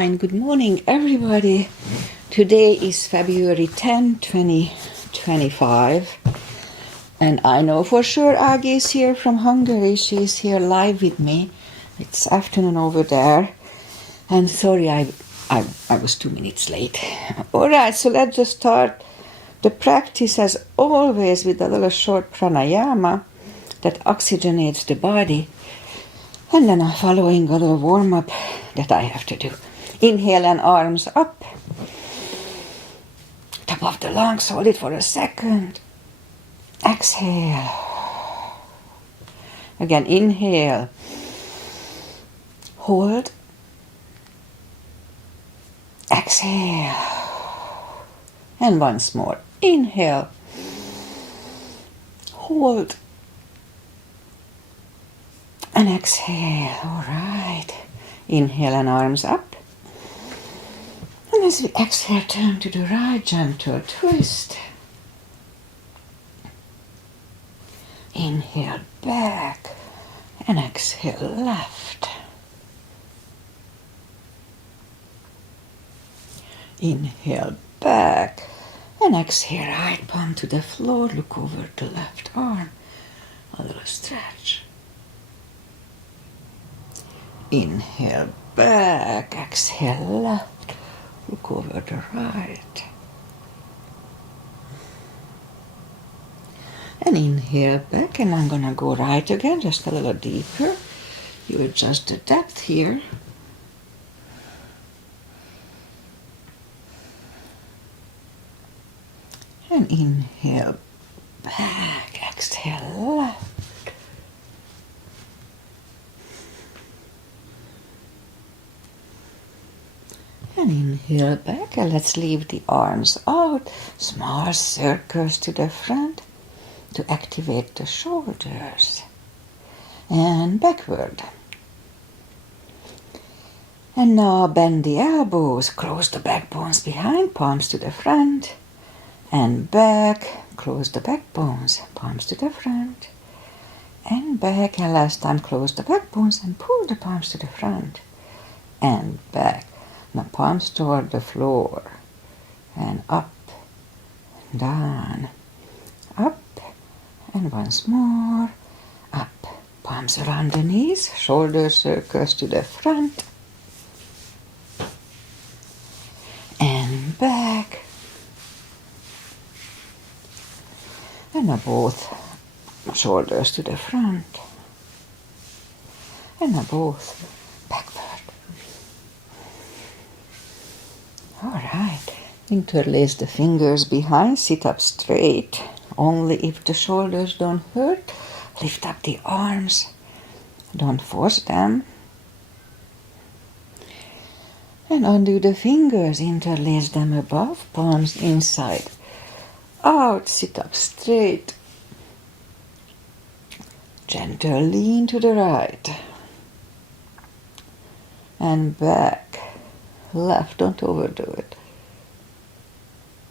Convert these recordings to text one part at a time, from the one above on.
And good morning, everybody. Today is February 10, 2025. And I know for sure Agi is here from Hungary. She is here live with me. It's afternoon over there. And sorry, I was 2 minutes late. All right, so let's just start the practice as always with a little short pranayama that oxygenates the body. And then following a little warm-up that I have to do. Inhale and arms up. Top of the lungs, hold it for a second. Exhale. Again, inhale. Hold. Exhale. And once more. Inhale. Hold. And exhale. All right. Inhale and arms up. And as we exhale, turn to the right, gentle twist. Inhale back and exhale left. Inhale back and exhale right palm to the floor. Look over the left arm. A little stretch. Inhale back, exhale left. Look over the right. And inhale back, and I'm gonna go right again, just a little deeper. You adjust the depth here. And inhale back, exhale left. And inhale back, and let's leave the arms out. Small circles to the front to activate the shoulders. And backward. And now bend the elbows, close the backbones behind, palms to the front. And back, close the backbones, palms to the front. And back, and last time close the backbones and pull the palms to the front. And back. Now palms toward the floor, and up, down, up, and once more, up. Palms around the knees, shoulder circles to the front, and back. And now both shoulders to the front, and now both backward. All right, interlace the fingers behind, sit up straight, only if the shoulders don't hurt. Lift up the arms, don't force them. And undo the fingers, interlace them above, palms inside, out, sit up straight. Gentle lean to the right. And back. Left, don't overdo it.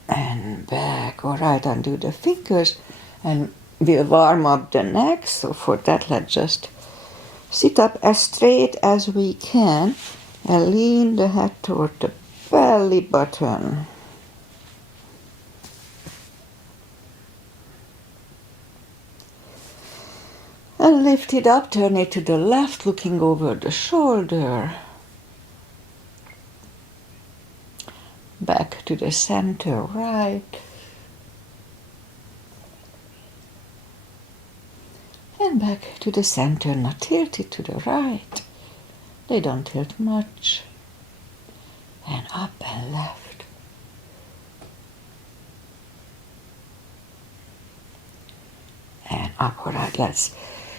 And back. All right, undo the fingers and we'll warm up the neck. So for that, let's just sit up as straight as we can and lean the head toward the belly button. And lift it up, turn it to the left, looking over the shoulder. Back to the center, right. And back to the center, now tilt it to the right. They don't tilt much. And up and left. And up, all right, let's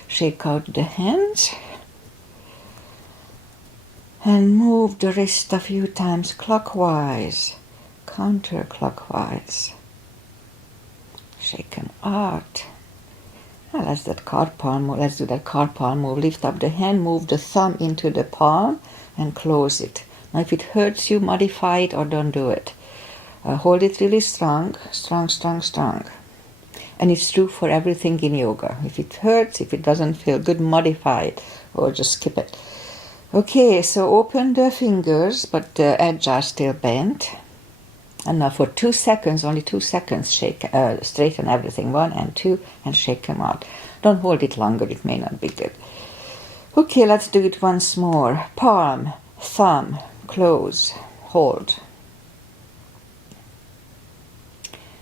shake out the hands. And move the wrist a few times clockwise, counterclockwise. Shake them out. Now let's do that carpal move. Lift up the hand, move the thumb into the palm and close it. Now if it hurts you, modify it or don't do it. Hold it really strong, strong, strong, strong. And it's true for everything in yoga. If it hurts, if it doesn't feel good, modify it or just skip it. Okay, so open the fingers, but the edges are still bent. And now for 2 seconds, only 2 seconds, straighten everything. 1 and 2, and shake them out. Don't hold it longer, it may not be good. Okay, let's do it once more. Palm, thumb, close, hold.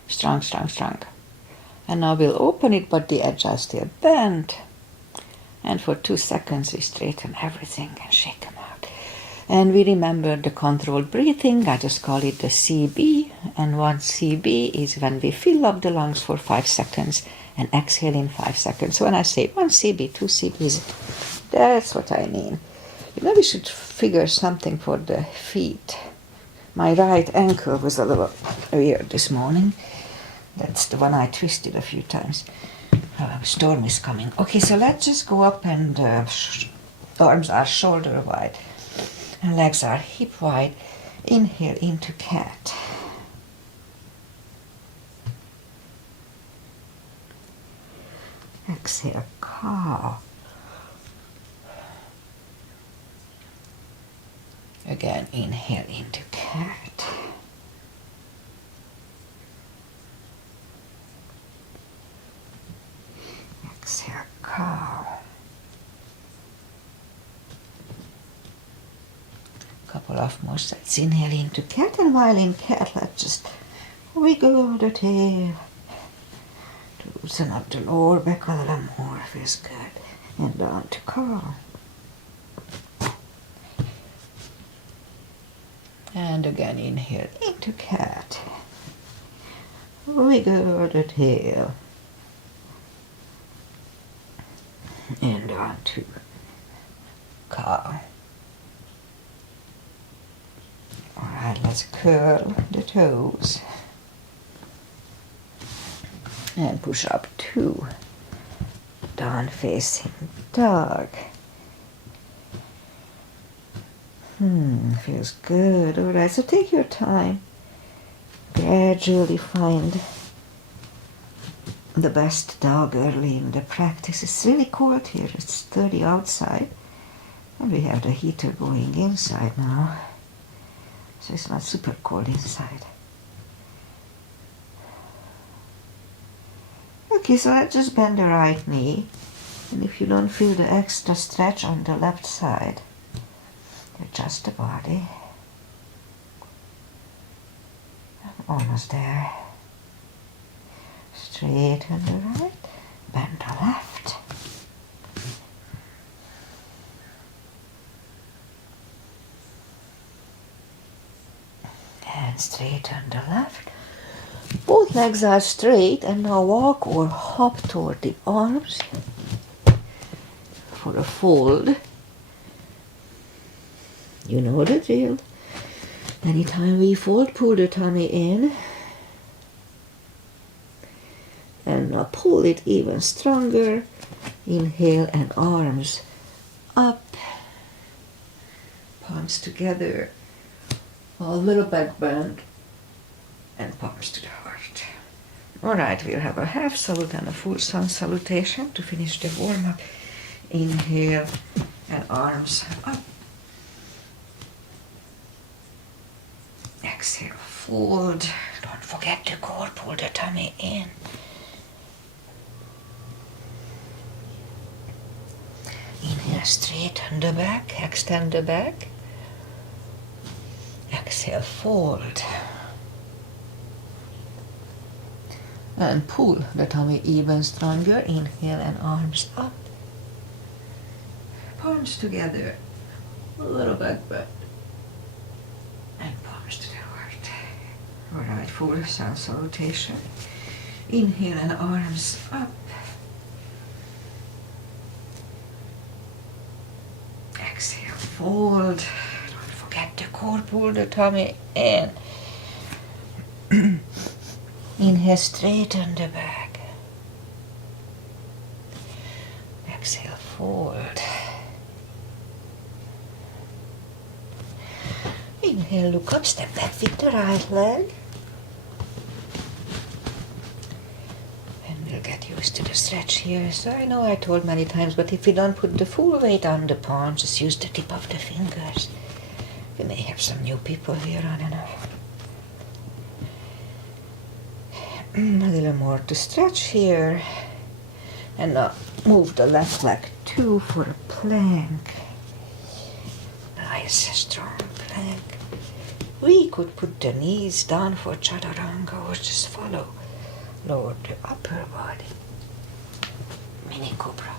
Strong, strong, strong. And now we'll open it, but the edges are still bent. And for 2 seconds, we straighten everything and shake them out. And we remember the controlled breathing. I just call it the CB. And 1 CB is when we fill up the lungs for 5 seconds and exhale in 5 seconds. So when I say 1 CB, 2 CBs, that's what I mean. You know, we should figure something for the feet. My right ankle was a little weird this morning. That's the one I twisted a few times. Storm is coming. Okay, so let's just go up and arms are shoulder wide and legs are hip wide. Inhale into cat. Exhale, cow. Again, inhale into cat. Exhale, cow. Couple of more sets. Inhale into cat, and while in cat, let's just wiggle the tail to loosen up the lower back a little more. Feels good. And down to cow. And again, inhale into cat. Wiggle the tail. And on to cow. Alright, let's curl the toes. And push up 2. Down facing dog. Feels good. Alright, so take your time. Gradually find the best dog early in the practice. It's really cold here. It's 30 outside. And we have the heater going inside now. So it's not super cold inside. Okay, so let's just bend the right knee. And if you don't feel the extra stretch on the left side, adjust the body. Almost there. Straighten the right, bend the left. And straighten the left. Both legs are straight, and now walk or hop toward the arms for a fold. You know the drill. Anytime we fold, pull the tummy in. And now pull it even stronger. Inhale and arms up. Palms together. A little back bend. And palms to the heart. Alright, we'll have a half salute and a full sun salutation to finish the warm-up. Inhale and arms up. Exhale, fold. Don't forget to core, pull the tummy in. Inhale, straighten the back, extend the back. Exhale, fold. And pull the tummy even stronger. Inhale and arms up. Palms together. A little back bend. And palms to the heart. Alright, full sun salutation. Inhale and arms up. Exhale, fold. Don't forget to core, pull the tummy in. Inhale, straighten the back. Exhale, fold. Inhale, look up, step back with the right leg. And we'll get get used to the stretch here. So I know I told many times, but if we don't put the full weight on the palms, just use the tip of the fingers. We may have some new people here, I don't know. A little more to stretch here. And now move the left leg too for a plank. Nice, strong plank. We could put the knees down for chaturanga or just follow. Lower the upper body. Mini cobra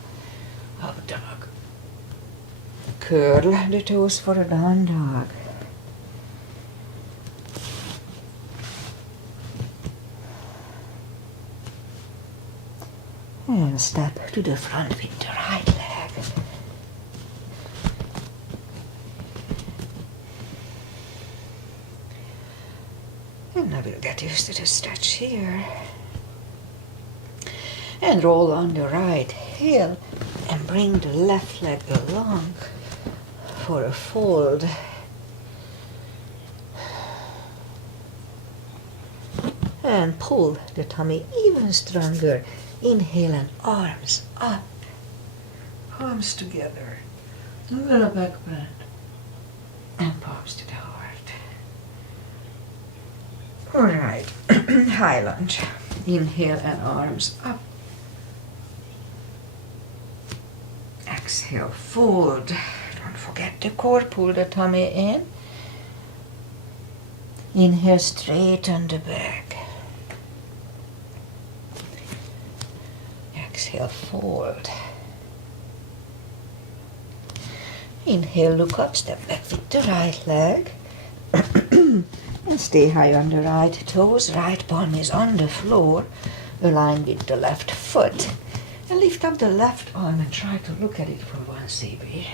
of dog. Curl the toes for a down dog. And step to the front with the right leg. And I will get used to the stretch here. And roll on the right heel and bring the left leg along for a fold. And pull the tummy even stronger. Inhale and arms up. Palms together. A little back bend. And palms to the heart. Alright. High lunge. Inhale and arms up. Exhale, fold. Don't forget the core, pull the tummy in. Inhale, straighten the back. Exhale, fold. Inhale, look up, step back with the right leg. And stay high on the right toes. Right palm is on the floor, aligned with the left foot. And lift up the left arm and try to look at it for one CB.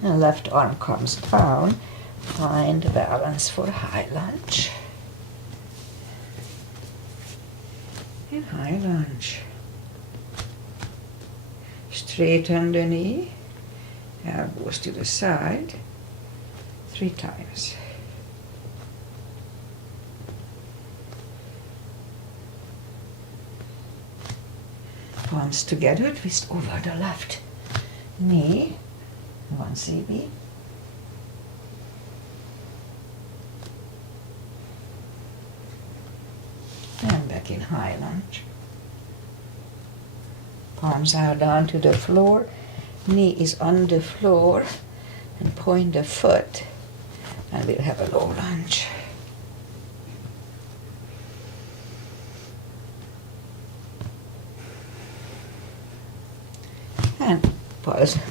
And left arm comes down. Find balance for high lunge. In high lunge. Straighten the knee. Elbows to the side. 3 times. Palms together, twist over the left knee. 1 CB. And back in high lunge. Palms are down to the floor. Knee is on the floor. And point the foot. And we'll have a low lunge. And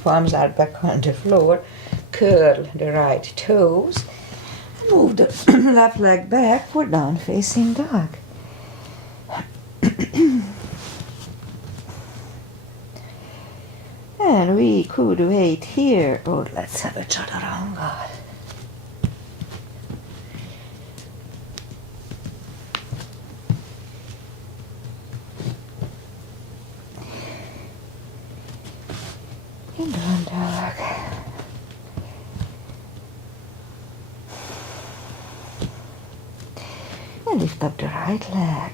palms are back on the floor. Curl the right toes. Move the left leg back for down facing dog. And we could wait here, or let's have a chaturanga. And down dog. And lift up the right leg.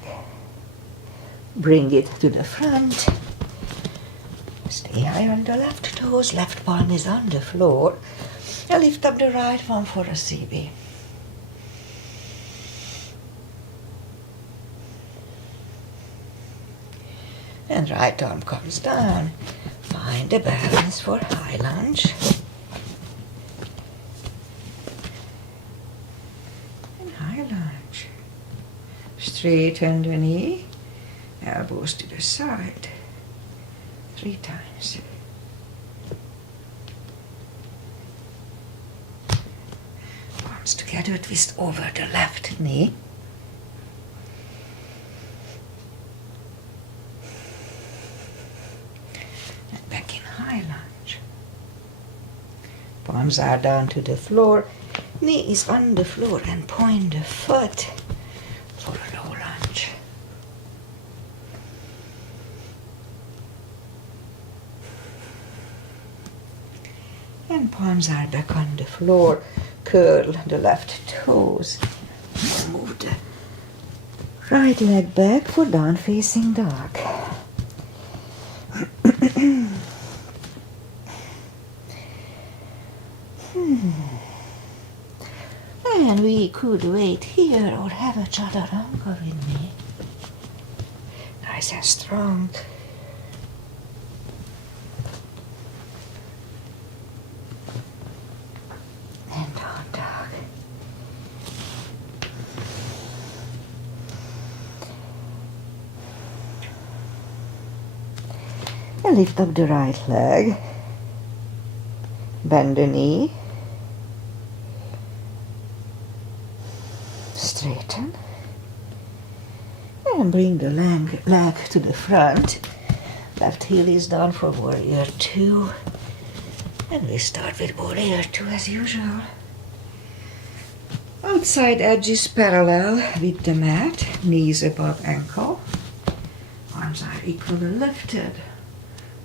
Bring it to the front. Stay high on the left toes. Left palm is on the floor. And lift up the right one for a CB. And right arm comes down. Find the balance for high lunge. And high lunge. Straighten the knee. Elbows to the side. 3 times. Palms together, twist over the left knee. And back in high lunge. Palms are down to the floor. Knee is on the floor and point the foot for a low lunge. And palms are back on the floor. curl the left toes. Move the right leg back for down facing dog. And we could wait here or have a chaturanga with me. Nice and strong. And down dog. And lift up the right leg. Bend the knee. Straighten. And bring the leg to the front. Left heel is down for warrior 2. And we start with warrior 2 as usual. Outside edge is parallel with the mat. Knees above ankle. Arms are equally lifted.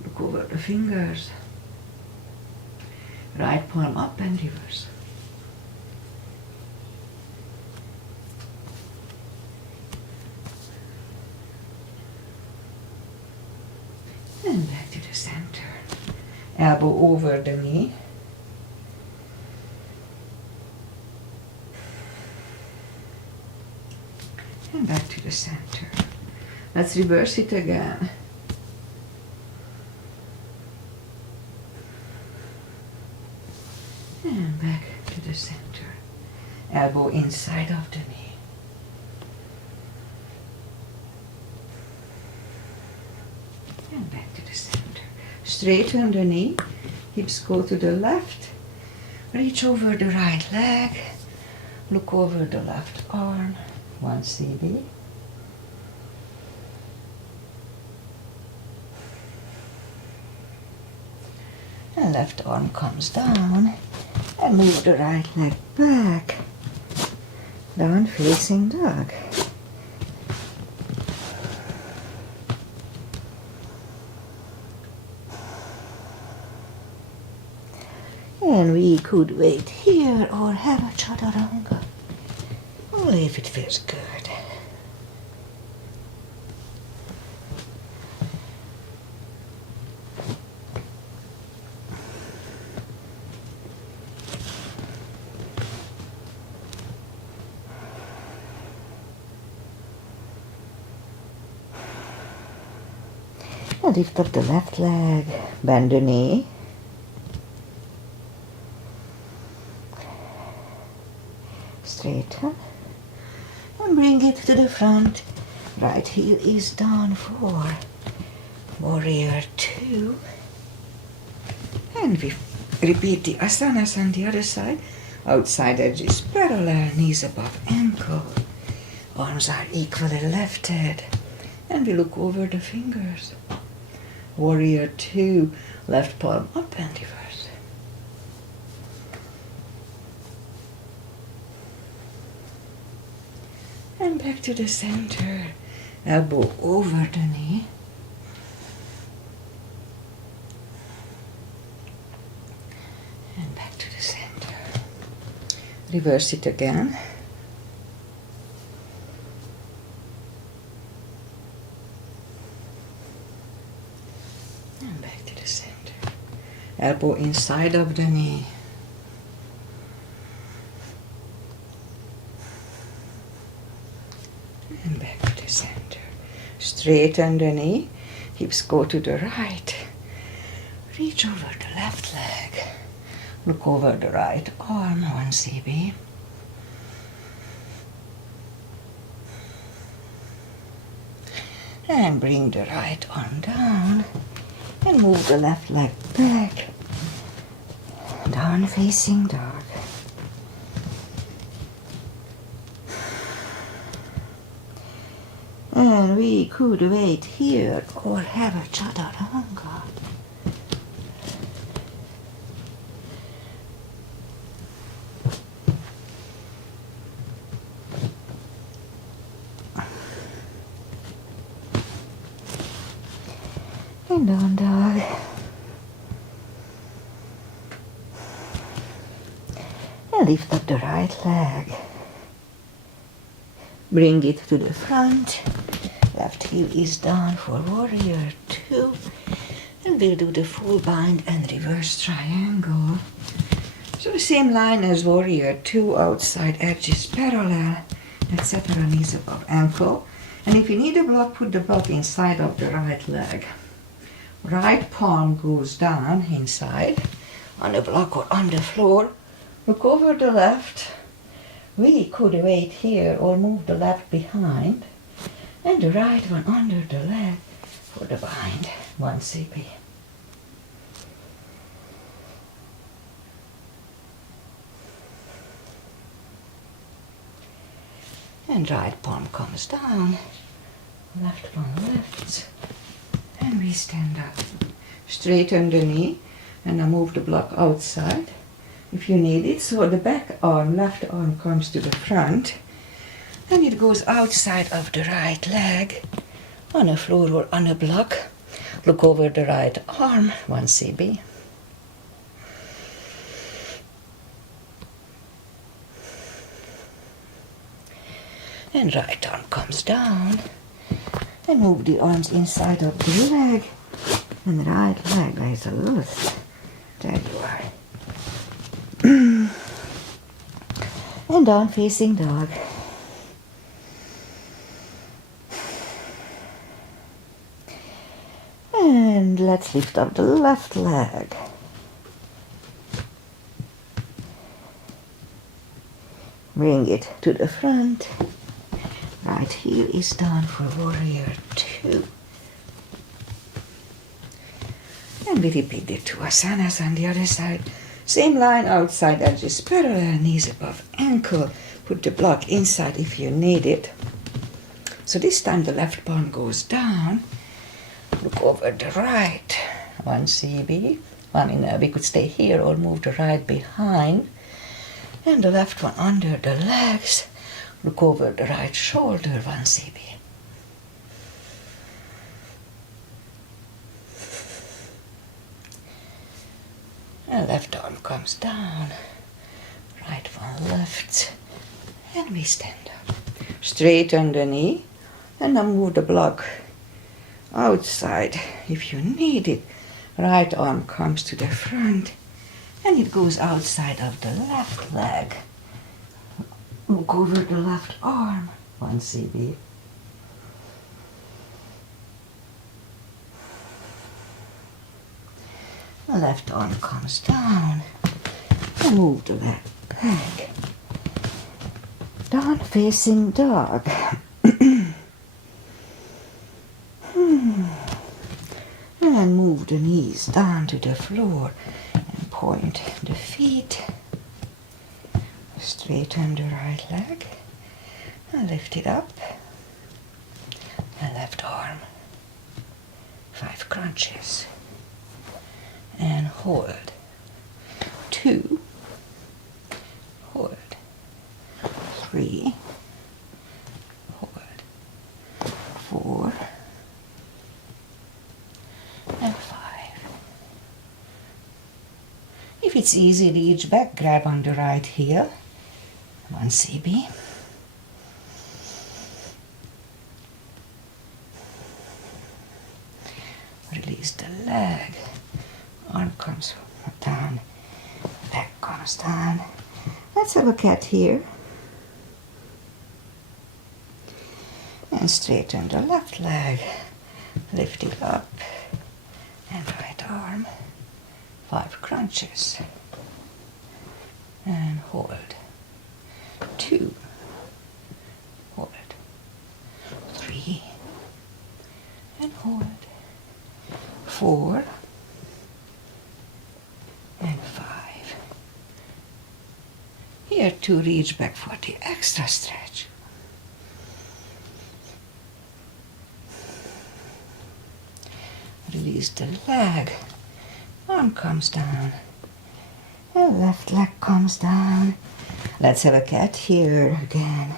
Look over the fingers. Right palm up and reverse. And back to the center. Elbow over the knee. And back to the center. Let's reverse it again. And back to the center. Elbow inside of the knee. And back to the center. Straighten the knee. Hips go to the left. Reach over the right leg. Look over the left arm. 1 cd. And left arm comes down. And move the right leg back. Down facing dog. And we could wait here or have a chaturanga. Only if it feels good. And lift up the left leg, bend the knee. Straighten. And bring it to the front. Right heel is down for warrior 2. And we repeat the asanas on the other side. Outside edge is parallel, knees above ankle. Arms are equally lifted. And we look over the fingers. Warrior 2, left palm up and reverse. And back to the center. Elbow over the knee. And back to the center. Reverse it again. And back to the center. Elbow inside of the knee. And back to the center. Straighten the knee. Hips go to the right. Reach over the left leg. Look over the right arm, 1 cb. And bring the right arm down. And move the left leg back. Down facing dog. And we could wait here or have a chaturanga. And down dog. And lift up the right leg. Bring it to the front. Left heel is down for warrior 2. And we'll do the full bind and reverse triangle. So the same line as warrior 2, outside edge is parallel. Let's set our knees above ankle. And if you need a block, put the block inside of the right leg. Right palm goes down inside on the block or on the floor. Look over the left. We could wait here or move the left behind. And the right one under the leg for the bind. 1 CP. And right palm comes down, left one lifts, and we stand up. Straighten the knee, and now move the block outside if you need it. So the back arm, left arm comes to the front, and it goes outside of the right leg, on a floor or on a block. Look over the right arm, 1 CB. And right arm comes down, and move the arms inside of the leg, and right leg lays a loose. There you are. And down facing dog. And let's lift up the left leg. Bring it to the front. Right heel is down for warrior 2. And we repeat the 2 asanas on the other side. Same line, outside edges parallel, knees above ankle. Put the block inside if you need it. So this time the left palm goes down. Look over the right, 1 CB. We could stay here or move the right behind. And the left one under the legs. Look over the right shoulder, 1 CB. And left arm comes down, right one lifts, and we stand up. Straighten the knee, and now move the block outside if you need it. Right arm comes to the front, and it goes outside of the left leg. Look over the left arm, 1 CB. The left arm comes down, and move the left leg. Down facing dog. And move the knees down to the floor and point the feet. Straighten the right leg and lift it up. And left arm. 5 crunches. And hold. 2. Hold. 3. Hold. 4. And 5. If it's easy, reach back, grab on the right heel. 1 CB. Release the leg. Arm comes down. Back comes down. Let's have a cat here. And straighten the left leg. Lift it up. And right arm. 5 crunches. And hold. 2. Hold. 3. And hold. 4. And 5. Here to reach back for the extra stretch. Release the leg. Arm comes down. And left leg comes down. Let's have a cat here again.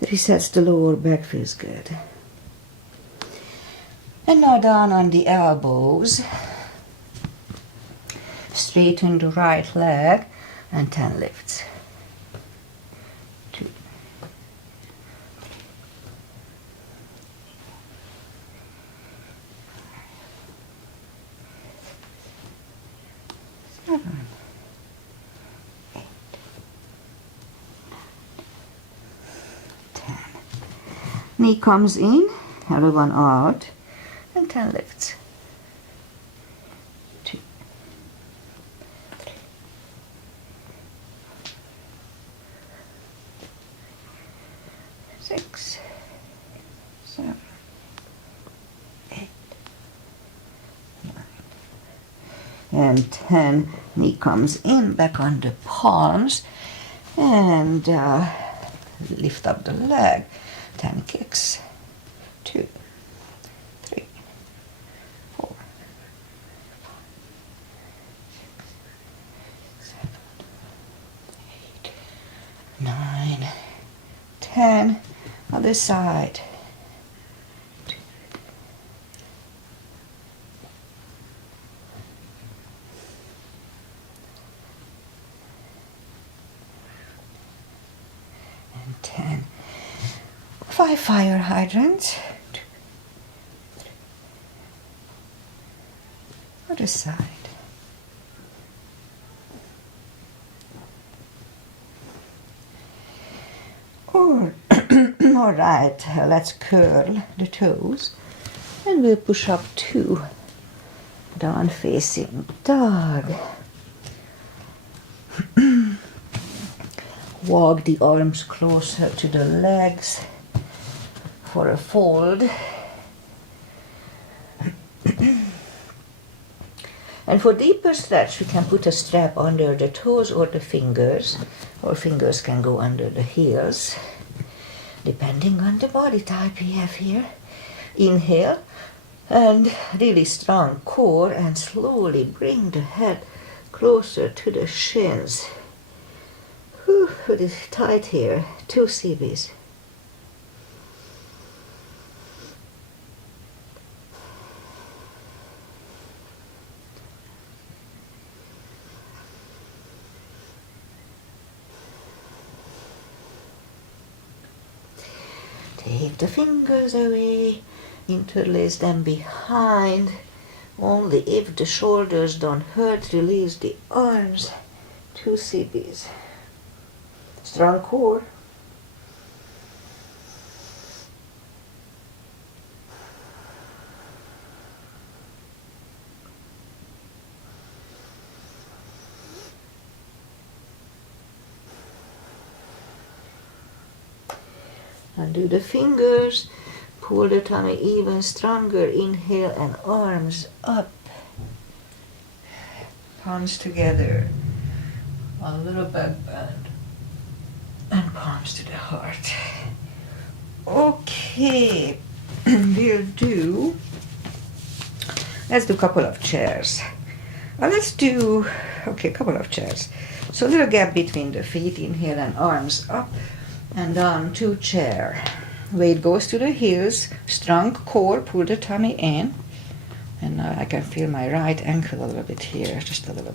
Resets the lower back, feels good. And now down on the elbows. Straighten the right leg and 10 lifts. 2, 7, 8, 10. Knee comes in, other one out, and 10 lifts. 2, 3, 6, 7, 8, 9, and 10. Knee comes in, back on the palms, and lift up the leg. 10 kicks. 2, 3, 4, 5, 6, 7, 8, 9, 10. Other side. 2, and 10. 5 fire hydrants. 2, 3. Other side. All right, let's curl the toes, and we'll push up 2 down facing dog. Walk the arms closer to the legs for a fold. And for deeper stretch, we can put a strap under the toes or the fingers, or fingers can go under the heels, depending on the body type we have here. Inhale, and really strong core, and slowly bring the head closer to the shins. Whew, it is tight here. 2 CBs. Take the fingers away, interlace them behind. Only if the shoulders don't hurt, release the arms. 2 CBs. Strong core. Undo the fingers, pull the tummy even stronger, inhale and arms up. Palms together, a little back bend, and palms to the heart. Okay, let's do a couple of chairs. A couple of chairs. So a little gap between the feet, inhale and arms up. And down to chair. Weight goes to the heels, strong core, pull the tummy in. And now I can feel my right ankle a little bit here, just a little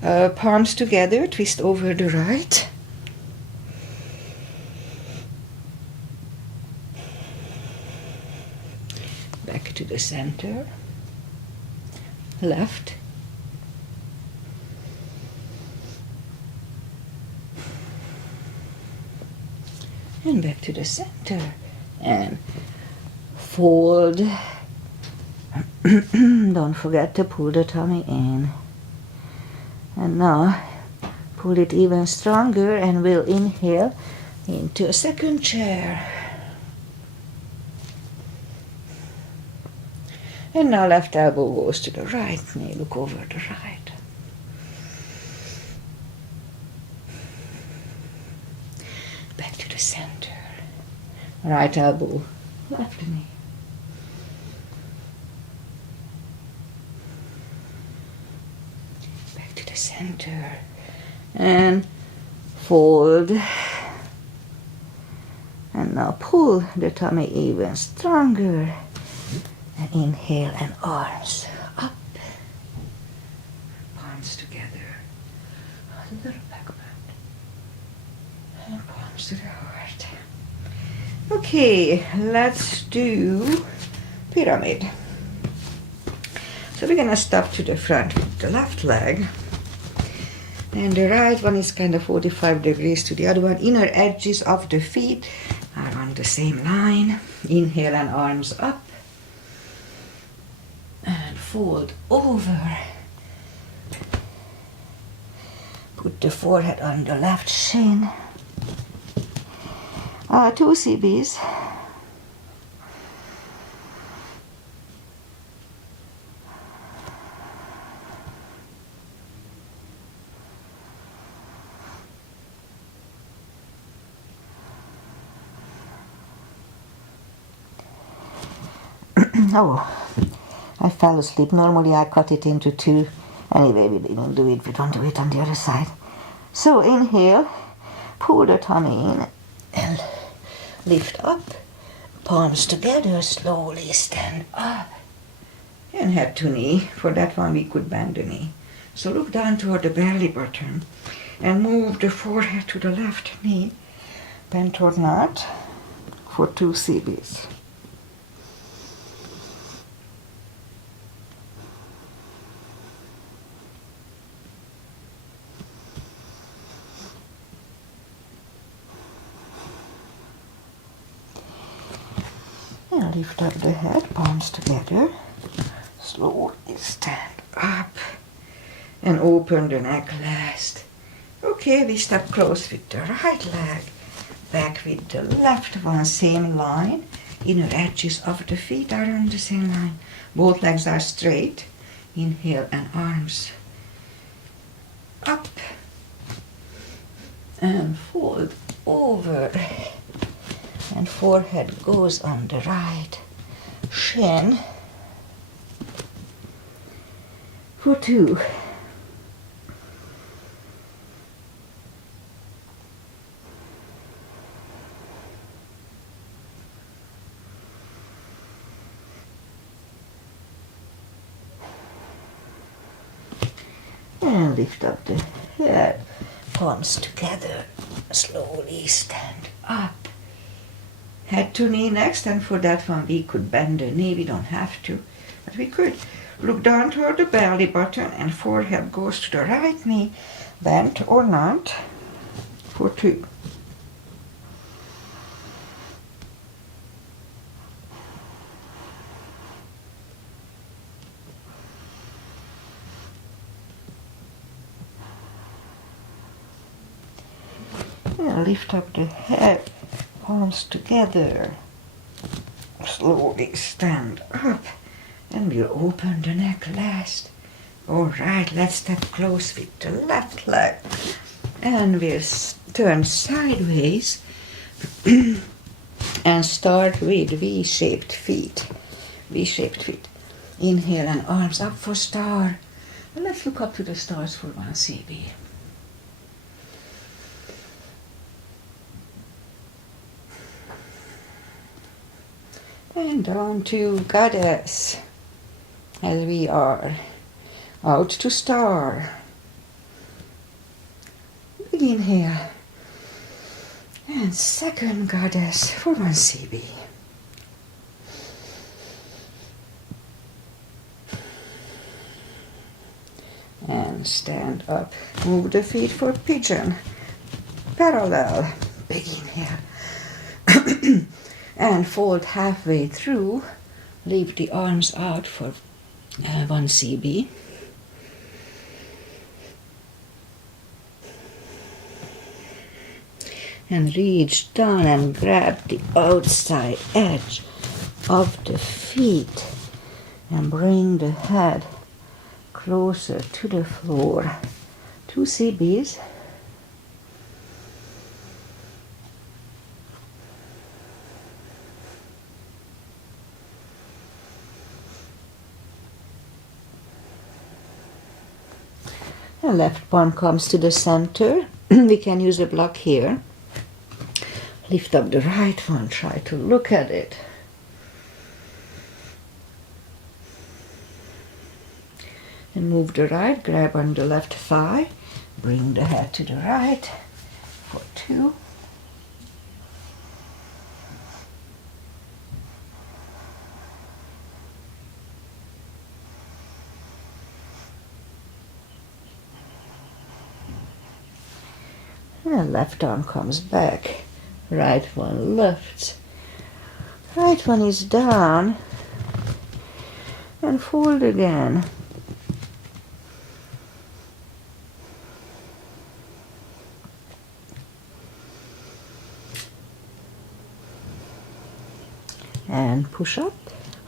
bit. Palms together, twist over the right. Back to the center. Left. And back to the center, and fold. Don't forget to pull the tummy in. And now pull it even stronger, and we'll inhale into a second chair. And now left elbow goes to the right knee, look over the right. Back to the center. Right elbow, left knee. Back to the center. And fold. And now pull the tummy even stronger. And inhale and arms up. Palms together. A little Okay, let's do pyramid. So we're gonna stop to the front with the left leg. And the right one is kind of 45 degrees to the other one. Inner edges of the feet are on the same line. Inhale and arms up. And fold over. Put the forehead on the left shin. 2 CBs. Oh, I fell asleep. Normally I cut it into 2. Anyway, we don't do it on the other side. So inhale, pull the tummy in and lift up. Palms together, slowly stand up. And head to knee. For that one we could bend the knee. So look down toward the belly button and move the forehead to the left knee. Bend or not for 2 CBs. And lift up the head, palms together. Slowly stand up and open the neck last. Okay, we step close with the right leg. Back with the left one, same line. Inner edges of the feet are on the same line. Both legs are straight. Inhale and arms up. And fold over. And forehead goes on the right shin for 2. And lift up the head, palms together, slowly stand up. Head to knee next, and for that one we could bend the knee. We don't have to, but we could. Look down toward the belly button and forehead goes to the right knee, bent or not, for 2. And lift up the head, palms together, slowly stand up, and we'll open the neck last. Alright, let's step close with the left leg, and we'll turn sideways and start with V-shaped feet. V-shaped feet. Inhale and arms up for star. And let's look up to the stars for 1 CB. And down to goddess, as we are. Out to star. Big inhale. And second goddess for 1 CB. And stand up. Move the feet for pigeon. Parallel. Big inhale. And fold halfway through. Leave the arms out for 1 CB. And reach down and grab the outside edge of the feet and bring the head closer to the floor. 2 CBs. And left palm comes to the center. We can use a block here. Lift up the right one, try to look at it. And move the right, grab on the left thigh, bring the head to the right for 2. And left arm comes back. Right one lifts. Right one is down. And fold again. And push up.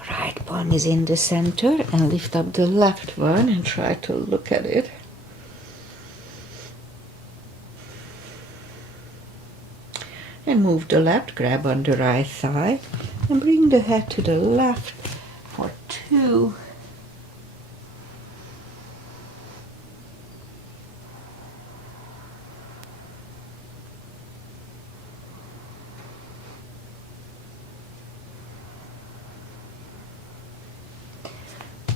Right palm is in the center and lift up the left one and try to look at it. And move the left, grab on the right thigh and bring the head to the left for 2.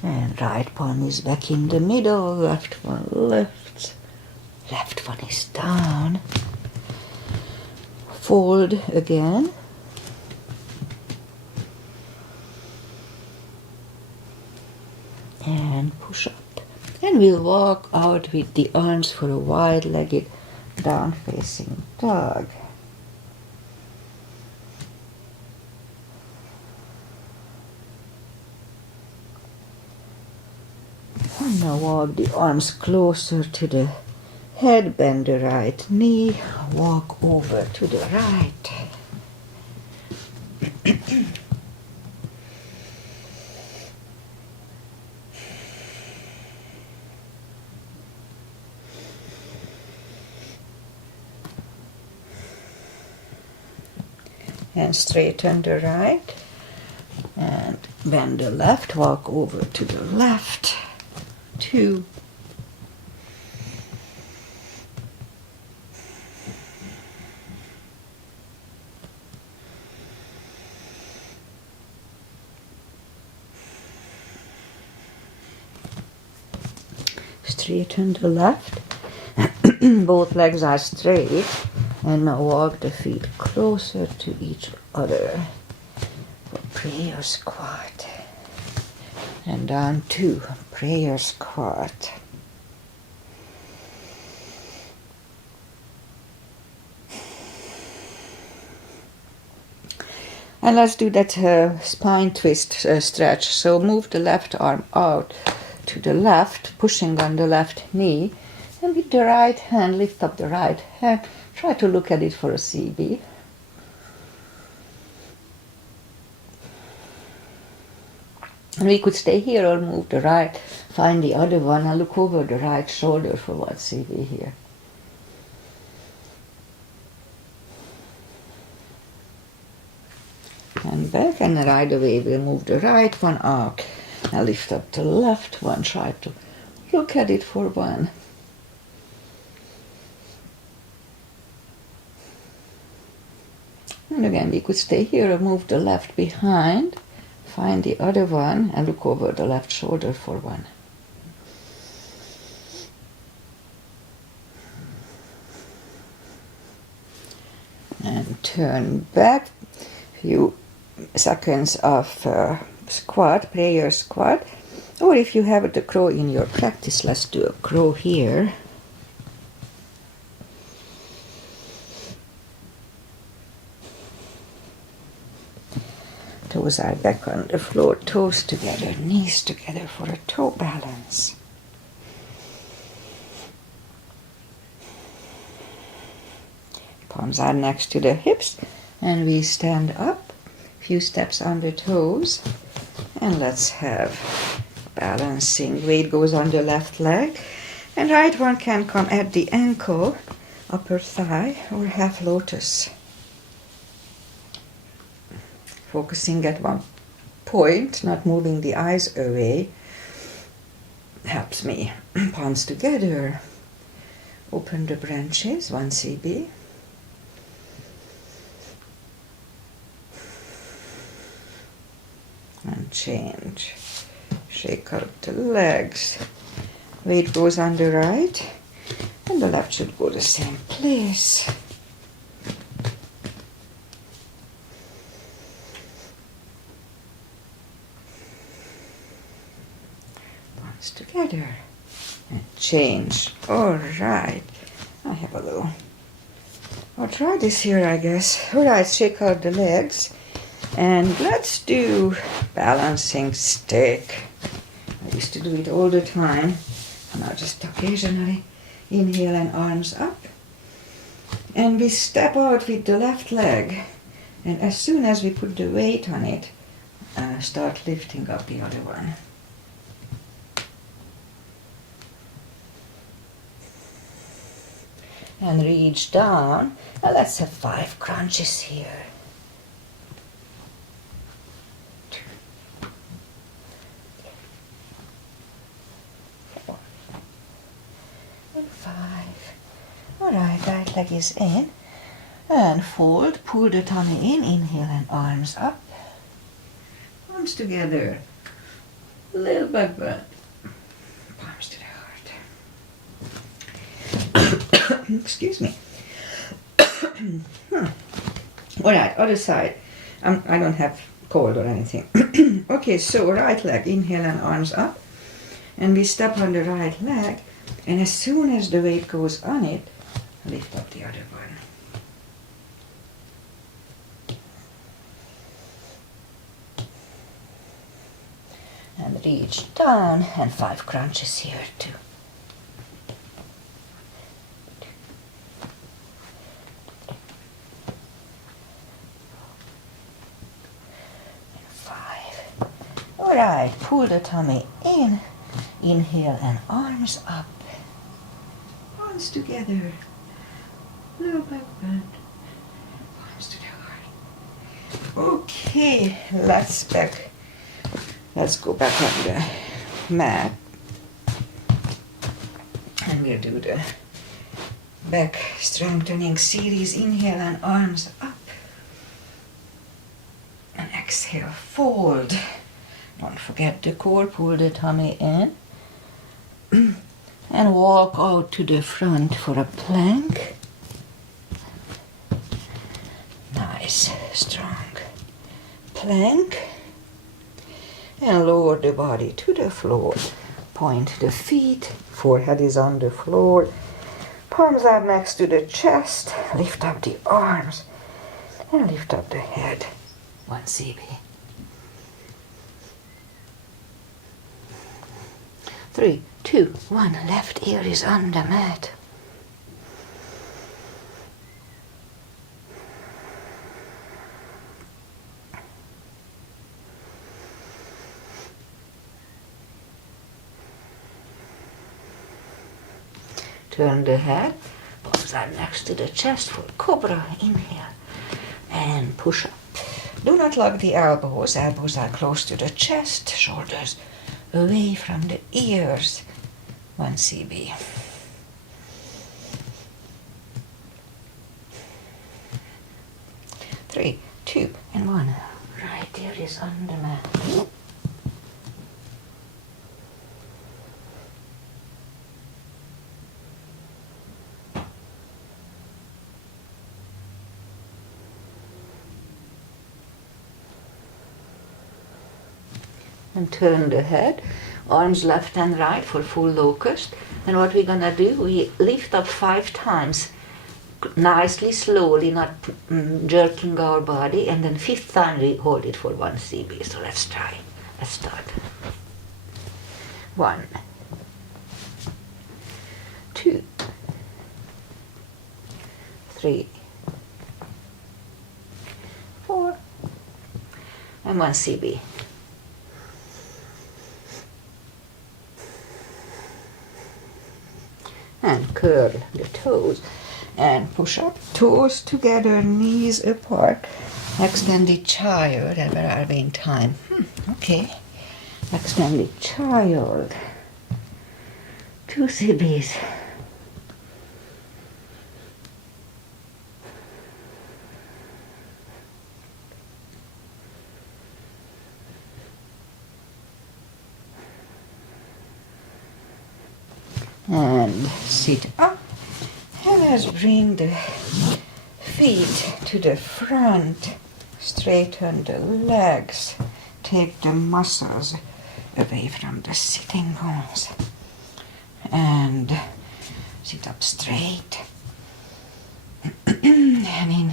And right palm is back in the middle, left one lifts, left one is down. Fold again. And push up. And we'll walk out with the arms for a wide-legged down-facing dog. And now walk the arms closer to the head, bend the right knee, walk over to the right. And straighten the right. And bend the left, walk over to the left. 2. Straighten the left. Both legs are straight. And now walk the feet closer to each other for prayer squat. And down 2, prayer squat. And let's do that spine twist stretch. So move the left arm out to the left, pushing on the left knee. And with the right hand, lift up the right hand. Try to look at it for a CB. And we could stay here or move the right, find the other one and look over the right shoulder for what CB here. And back, and right away we'll move the right one out. Now lift up the left one, try to look at it for one. And again, we could stay here or move the left behind, find the other one and look over the left shoulder for one. And turn back, few seconds of squat, prayer squat. Or if you have the crow in your practice, let's do a crow here. Toes are back on the floor, toes together, knees together for a toe balance. Palms are next to the hips, and we stand up, few steps on the toes, and let's have balancing. Weight goes on the left leg, and right one can come at the ankle, upper thigh, or half lotus. Focusing at one point, not moving the eyes away, helps me. Palms together. Open the branches, 1 CB. And change. Shake out the legs. Weight goes on the right, and the left should go the same place. Together and change. All right, I have a little I'll try this here, I guess. Alright, shake out the legs. And let's do balancing stick. I used to do it all the time. And now just occasionally inhale and arms up. And we step out with the left leg. And as soon as we put the weight on it, start lifting up the other one. And reach down. Now let's have 5 crunches here. 2, 4, and 5. Alright, right leg is in. And fold, pull the tummy in, inhale and arms up. Arms together. Little back bend. Palms to the heart. Excuse me. Alright, other side. I don't have cold or anything. Okay, so right leg, inhale and arms up. And we step on the right leg. And as soon as the weight goes on it, lift up the other one. And reach down, and 5 crunches here too. 5. Alright, pull the tummy in, inhale and arms up. Arms together. Little back bend. Arms to the heart. Okay, let's go back on the mat. And we'll do the back strengthening series. Inhale and arms up. And exhale, fold. Don't forget the core, pull the tummy in. And walk out to the front for a plank. Nice, strong plank. And lower the body to the floor. Point the feet, forehead is on the floor. Palms are next to the chest. Lift up the arms and lift up the head. 1 CB. 3, 2, 1. Left ear is on the mat. Turn the head, palms are next to the chest for cobra. Inhale and push up. Do not lock the elbows. Elbows are close to the chest, shoulders away from the ears. 1 CB. 3, 2, and 1. Right ear is on the mat. And turn the head, arms left and right for full locust. And what we're gonna do, we lift up 5 times, nicely, slowly, not jerking our body, and then 5th time we hold it for 1 CB. So let's try. Let's start. 1, 2, 3, 4, and 1 CB. And curl the toes and push up, toes together, knees apart. Extended child, and where are we in time? Okay. Extended child. 2 CBs. And sit up, and let's bring the feet to the front, straighten the legs, take the muscles away from the sitting bones, and sit up straight.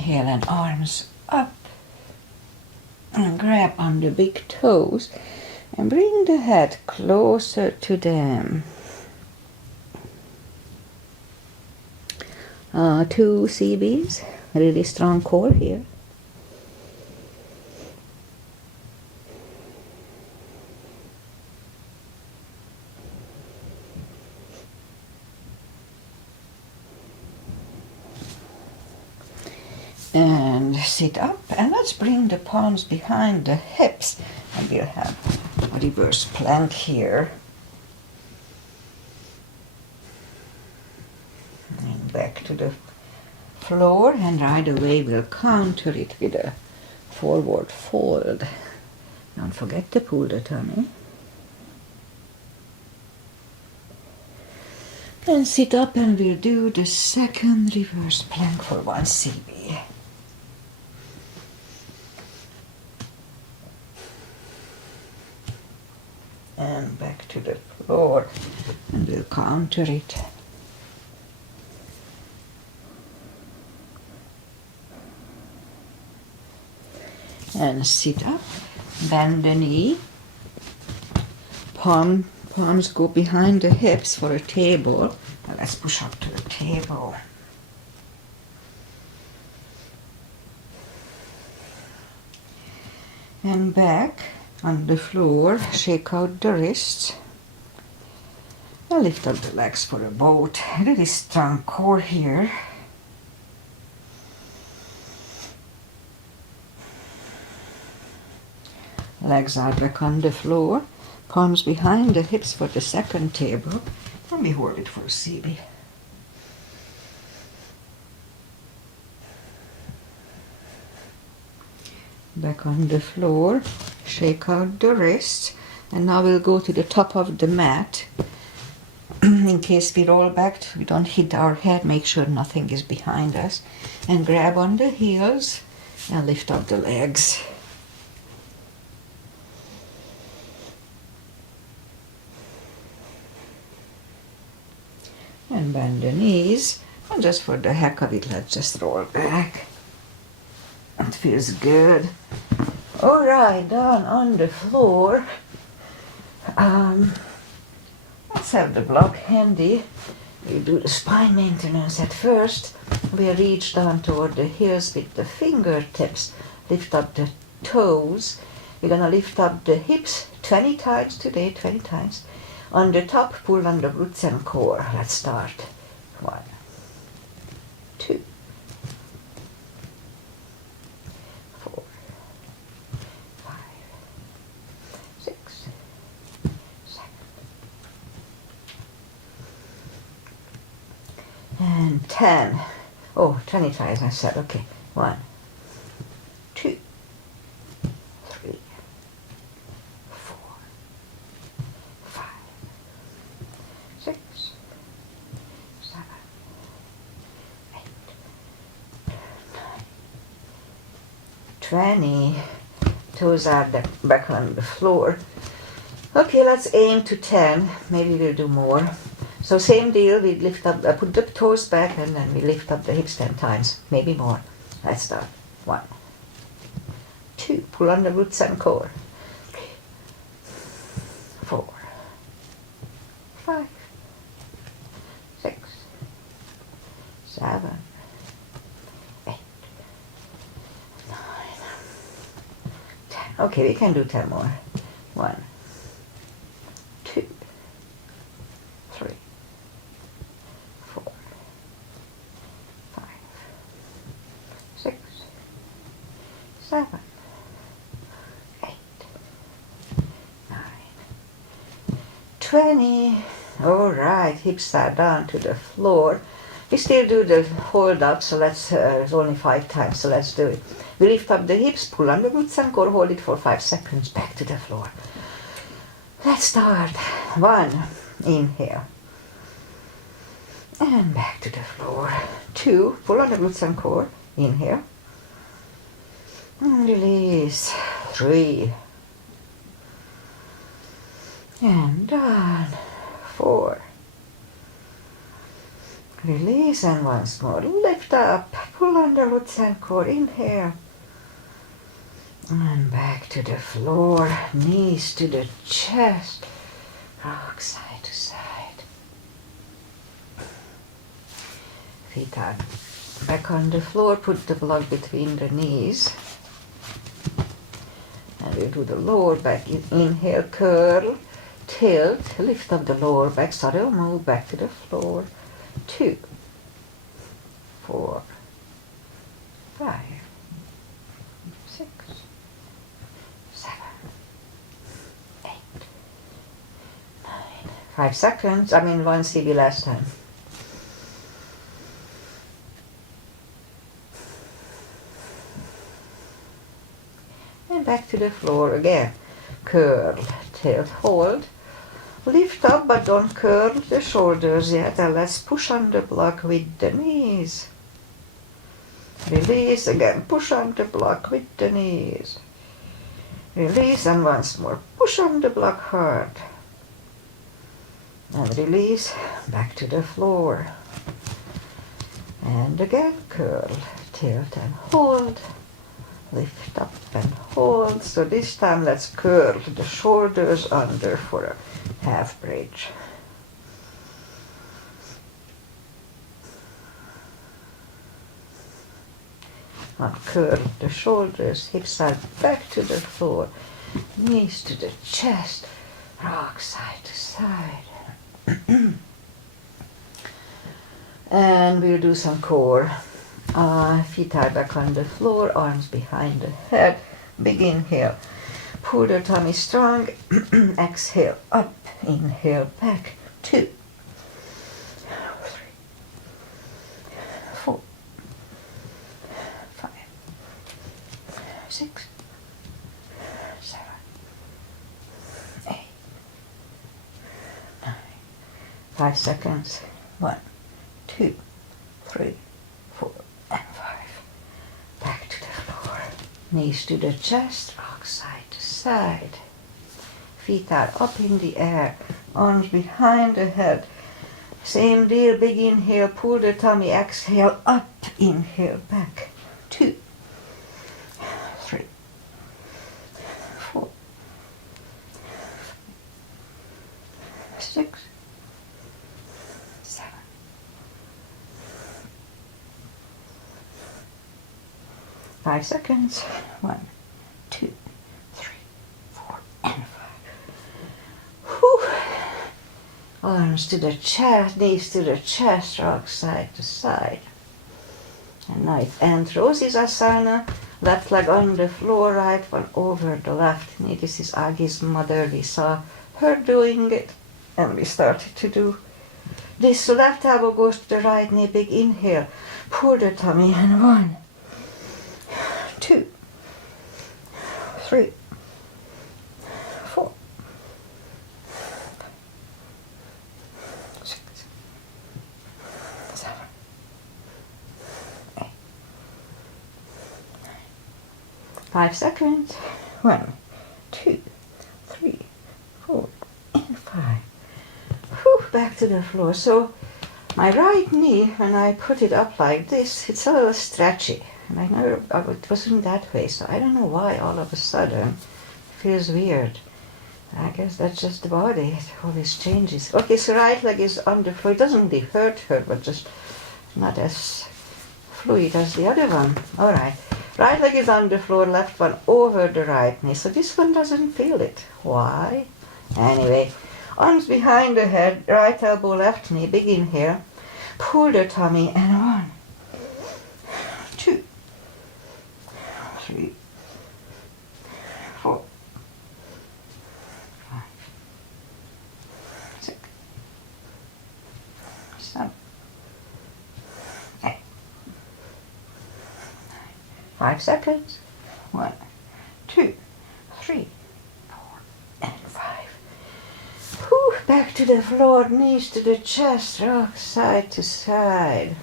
inhale and arms up. And grab on the big toes and bring the head closer to them. 2 CBs, really strong core here. And sit up, and let's bring the palms behind the hips, and we'll have a reverse plank here. And back to the floor, and right away we'll counter it with a forward fold. Don't forget to pull the tummy. And sit up, and we'll do the second reverse plank for 1 CB. And back to the floor, and we'll counter it. And sit up, bend the knee, palms go behind the hips for a table. Now let's push up to the table. And back on the floor, shake out the wrists. And lift up the legs for a boat. Really strong core here. Legs are back on the floor, palms behind the hips for the second table, and we hold it for CB. Back on the floor, shake out the wrists, and now we'll go to the top of the mat. In case we roll back, we don't hit our head, make sure nothing is behind us, and grab on the heels and lift up the legs. And bend the knees, and just for the heck of it, let's just roll back. It feels good. All right, down on the floor. Let's have the block handy. We do the spine maintenance at first. We reach down toward the heels with the fingertips. Lift up the toes. We're gonna lift up the hips 20 times today, 20 times. On the top, pull on the glutes and core. Let's start. 1, 2, 4, 5, 6, 7, and 10. Oh, 20 times I said. Okay. 1, 2, 3, 4, 5, 6, 7, 8, 9, 20. Toes are back on the floor. Okay, let's aim to 10. Maybe we'll do more. So same deal, we lift up, put the toes back, and then we lift up the hips 10 times, maybe more. Let's start. 1, 2, pull on the glutes and core. 3, 4, 5, 6, 7, 8, 9, 10. Okay, we can do 10 more. 1, 2, 3, 4, 5, 6, 7, 8, 9, 20. All right, hips are down to the floor. We still do the hold up, so let's, it's only 5 times, so let's do it. We lift up the hips, pull on the glutes and core, hold it for 5 seconds, back to the floor. Let's start. 1, inhale. And back to the floor. 2, pull on the glutes and core, inhale. And release. 3. And down. 4. Release, and once more. Lift up, Pull on the glutes and core, inhale. And back to the floor, knees to the chest, rock side to side. Feet are back on the floor, put the block between the knees. And we'll do the lower back. Inhale, curl, tilt, lift up the lower back, subtle move back to the floor. 2, 4, 5, 6, 7, 8, 9. 5 seconds, 1 CB last time. And back to the floor again. Curl, tilt, hold. Lift up but don't curl the shoulders yet, and let's push on the block with the knees. Release again, push on the block with the knees. Release and once more, push on the block hard. And release, back to the floor. And again, curl, tilt and hold. Lift up and hold. So this time let's curl the shoulders under for a half bridge. Uncurl the shoulders, hips are back to the floor, knees to the chest, rock side to side. And we'll do some core. Feet are back on the floor, arms behind the head. Big inhale. Pull the tummy strong. Exhale up. Inhale back. 2, 3, 4, 5, 6, 7, 8, 9. 5 seconds. 1, 2, 3, 4, and 5. Back to the floor. Knees to the chest, rock side to side. Feet are up in the air, arms behind the head. Same deal, big inhale, pull the tummy, exhale up, inhale back. 2, 3, 4, 6, 7, 5 seconds. 1, 2, 3, 4, and 5. Whew. Arms to the chest, knees to the chest, rock side to side. And nice. And Rosie's asana, left leg on the floor, right one over the left knee. This is Agi's mother. We saw her doing it, and we started to do this. So left elbow goes to the right knee, big inhale. Pull the tummy, and 1, 2, 3, 4, 6, 7, 8, 9. 5 seconds. 1, 2, 3, 4, and 5. Whew, back to the floor. So my right knee, when I put it up like this, it's a little stretchy. And it wasn't that way, so I don't know why all of a sudden it feels weird. I guess that's just the body, it always changes. Okay, so right leg is on the floor. It doesn't really hurt her, but just not as fluid as the other one. All right, right leg is on the floor, left one over the right knee. So this one doesn't feel it. Why? Anyway, arms behind the head, right elbow, left knee, big inhale. Pull the tummy, and 1, 2, 3, 4, 5, 6, 7, 8, 9. 5 seconds. 1, 2, 3, 4, and 5. Whew, back to the floor, knees to the chest, rock side to side.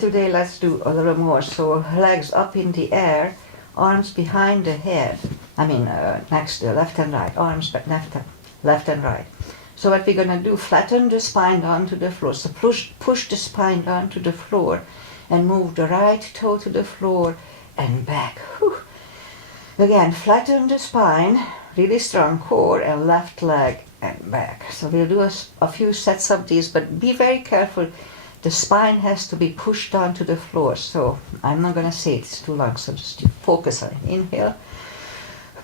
Today let's do a little more. So legs up in the air, arms behind the head. Next to left and right, arms but left and right. So So what we're going to do, flatten the spine down to the floor. So push the spine down to the floor and move the right toe to the floor and back. Whew. Again, flatten the spine, really strong core, and left leg and back. So we'll do a few sets of these, but be very careful. The spine has to be pushed down to the floor. So I'm not going to say it's too long, so just focus on it. Inhale,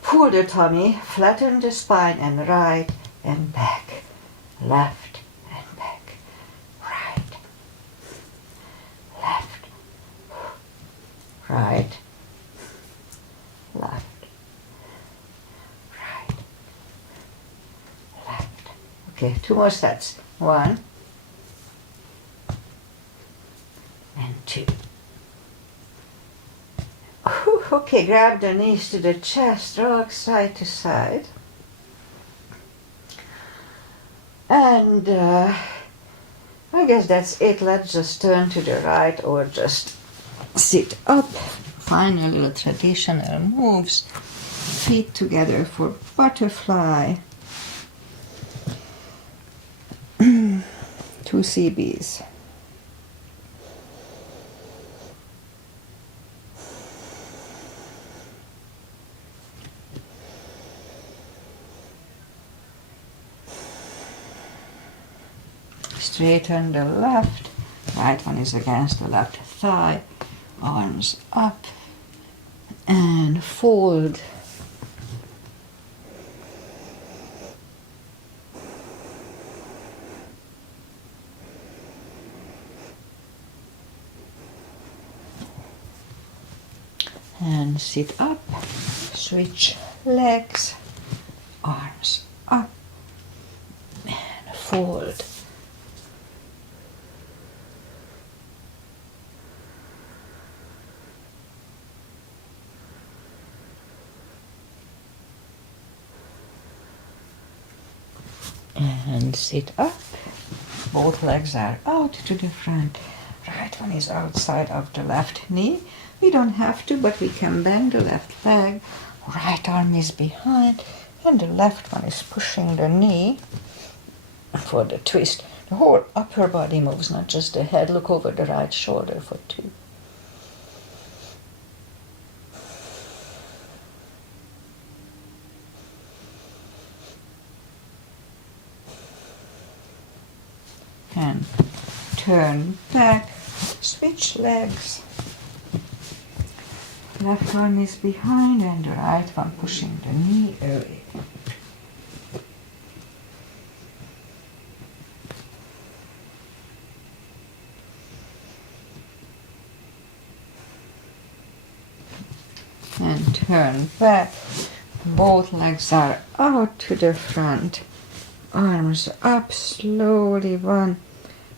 pull the tummy, flatten the spine, and right and back, left and back, right, left, right, left, right, left. Okay, 2 more sets. 1 and 2. Okay, grab the knees to the chest, rock side to side. And I guess that's it. Let's just turn to the right or just sit up. Final little traditional moves. Feet together for butterfly. 2 CBs. Straighten the left, right one is against the left thigh, arms up and fold. And sit up, switch legs, arms up and fold. And sit up. Both legs are out to the front. Right one is outside of the left knee. We don't have to, but we can bend the left leg. Right arm is behind, and the left one is pushing the knee for the twist. The whole upper body moves, not just the head. Look over the right shoulder for 2. And turn back, switch legs. Left arm is behind and the right one pushing the knee away. And turn back. Both legs are out to the front. Arms up slowly, one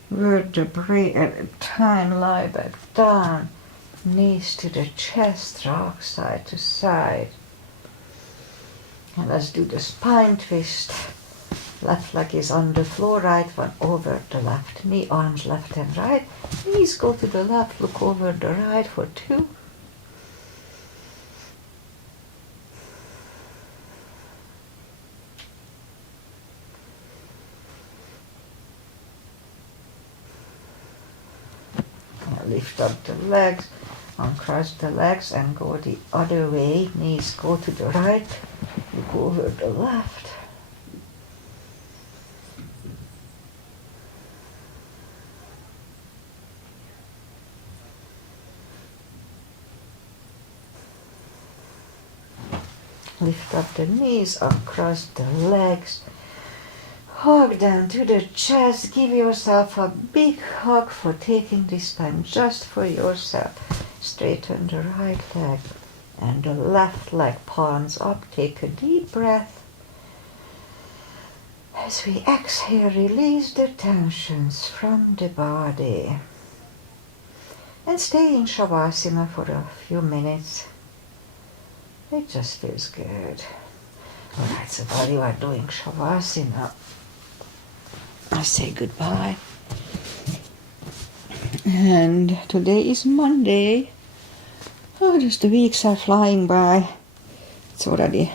vertebrae at a time, lie back down, knees to the chest, rock side to side. And let's do the spine twist. Left leg is on the floor, right one over the left knee, arms left and right. Knees go to the left, look over the right for 2. Lift up the legs, uncross the legs and go the other way. Knees go to the right, look over the left. Lift up the knees, uncross the legs. Hug down to the chest. Give yourself a big hug for taking this time just for yourself. Straighten the right leg and the left leg, palms up. Take a deep breath. As we exhale, release the tensions from the body. And stay in Shavasana for a few minutes. It just feels good. Alright, so while you are doing Shavasana, I say goodbye. And today is Monday. Oh, just the weeks are flying by. It's already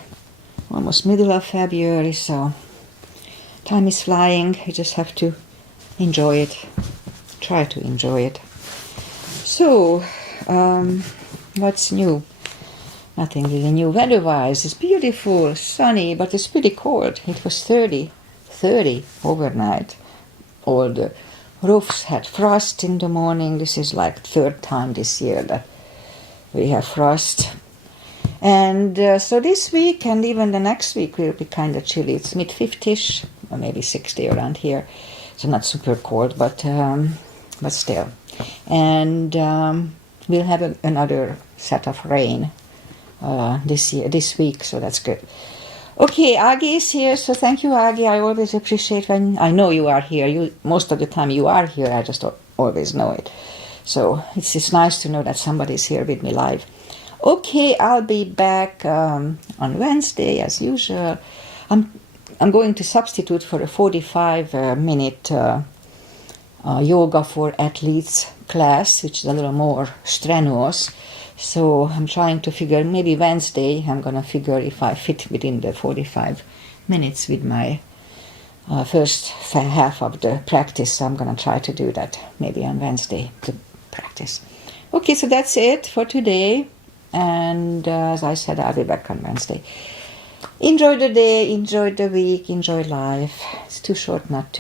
almost middle of February, so Time is flying. You just have to enjoy it. Try to enjoy it. So, what's new? Nothing really new. Weather-wise, it's beautiful, sunny, but it's pretty cold. It was 30 overnight. All the roofs had frost in the morning. This is like third time this year that we have frost. And so this week and even the next week will be kind of chilly. It's mid-50s, or maybe 60 around here. So not super cold, but still. And we'll have another set of rain this week, so that's good. Okay, Agi is here, so thank you, Agi. I always appreciate when I know you are here. Most of the time you are here, I just always know it. So it's nice to know that somebody's here with me live. Okay, I'll be back on Wednesday as usual. I'm going to substitute for a 45-minute yoga for athletes class, which is a little more strenuous. So I'm trying to figure, maybe Wednesday, I'm going to figure if I fit within the 45 minutes with my first half of the practice. So I'm going to try to do that maybe on Wednesday to practice. Okay, so that's it for today. And as I said, I'll be back on Wednesday. Enjoy the day, enjoy the week, enjoy life. It's too short not to.